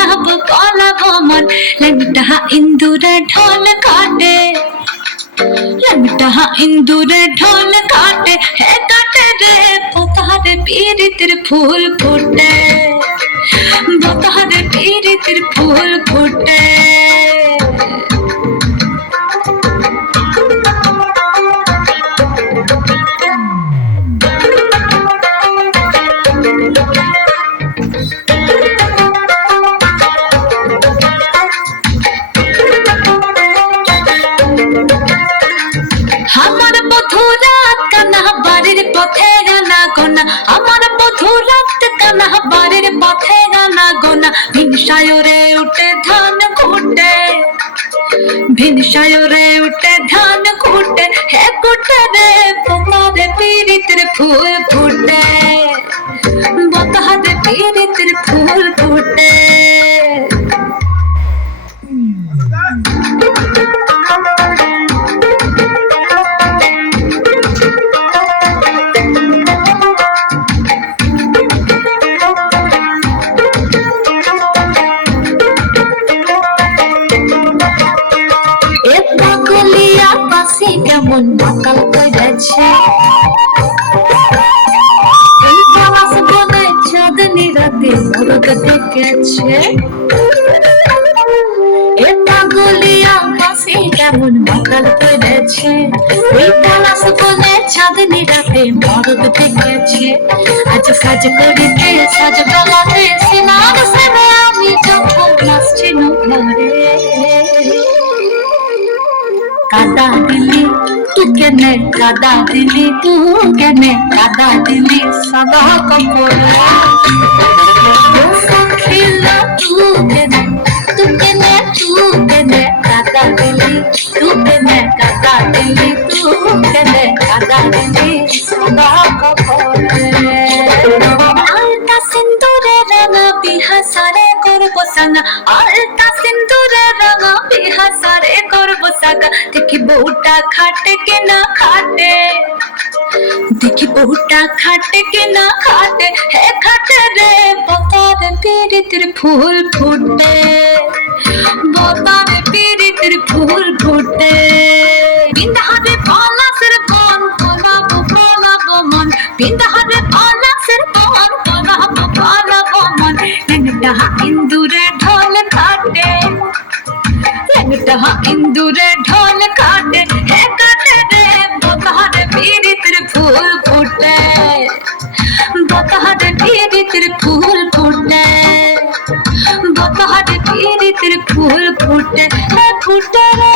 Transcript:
পলাবো পলাবো মন ল্যাংটা ইন্দুরে ঢোল কাটে ল্যাংটা ইন্দুরে ঢোল কাটে হে কাটে রে পতারে পীড়িতের ফুল ফোটে পতারে পীড়িতের ফুল ফোটে আমার বধু রাত কানা বাড়ির পথে গানা গোনা আমার বধু রাত কানা বাড়ির পথে গানা গোনা ভিনসায়রে উঠে ধান কুটে ভিনসায়রে উঠে ধান কুটে হে কুটে রে পতারে পীড়িতের ফুল ফুটে পতারে পীড়িতের ফুল ফুটে কেমন বাকাল করেছে পলাশ বনে চাঁদনি রাতে মোরগ ডেকেছে এ পাগলিয়া পাশে কেমন বাকাল করেছে পলাশ বনে চাঁদনি রাতে মোরগ ডেকেছে আজ সাজ করিতে সাজ বেলাতে সিনার সেবে আমি যখন নাচছি ঘরে কাদা দিলি तू केने कादा दिली तू केने कादा दिली सदा कपोर सखिला तू केने कादा दिली तू केने कादा दिली तू केने कादा दिली सदा कपोर आलता सिंदूरे रंगा बिहासारे करबो साना आलता सिंदूरे रंगा बिहासारे करबो सागा देखि बहुटा खाटे के ना खाटे देखि बहुटा खाटे के ना खाटे है खाटे रे बतारे पीड़ितेर फूल फुटे बतारे पीड़ितेर फूल फुटे बिंदाहारे पलाशेर बन पलाबो पलाबो मन बिंदाहारे पलाशेर बन पलाबो पलाबो मन ল্যাংটা ইন্দুরে ঢোল কাটে ল্যাংটা ইন্দুরে ঢোল কাটে হে কাটে রে পতারে পীড়িতের ফুল ফুটে পতারে পীড়িতের ফুল ফুটে পতারে পীড়িতের ফুল ফুটে হে ফুটে রে